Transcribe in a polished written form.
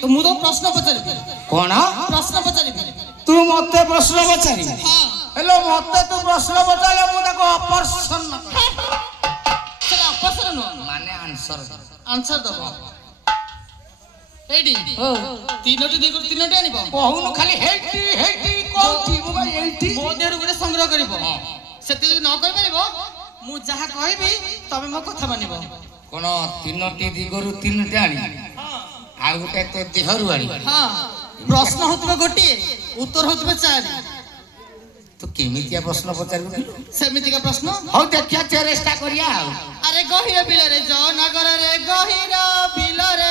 तो मु तो प्रश्न पचारिबि कोन प्रश्न पचारिबि तू मते प्रश्न पचारि हां हेलो मते तू प्रश्न पचारे मु ताको ऑप्शन सेटा प्रश्न न माने आंसर दबो एडी तीनोटी दिगुर तीनोटी आनिबो कहून खाली हेटी कहूची मु भाई हेटी मो देहरु गुटे संग्रह करिबो सेते न कर परिबो मु जहा कहबी तबे मो कथा मानिबो कोन तीनोटी दिगरु तीनोटी आनी आ गुटे तो देहरु आनी हां प्रश्न होतबे गोटी उत्तर होतबे चारि तो केमितिया प्रश्न पचारबो सेमिति का प्रश्न हो देखिया चेष्टा करिया अरे गहिर बिल रे जो नगर रे गहिर बिल रे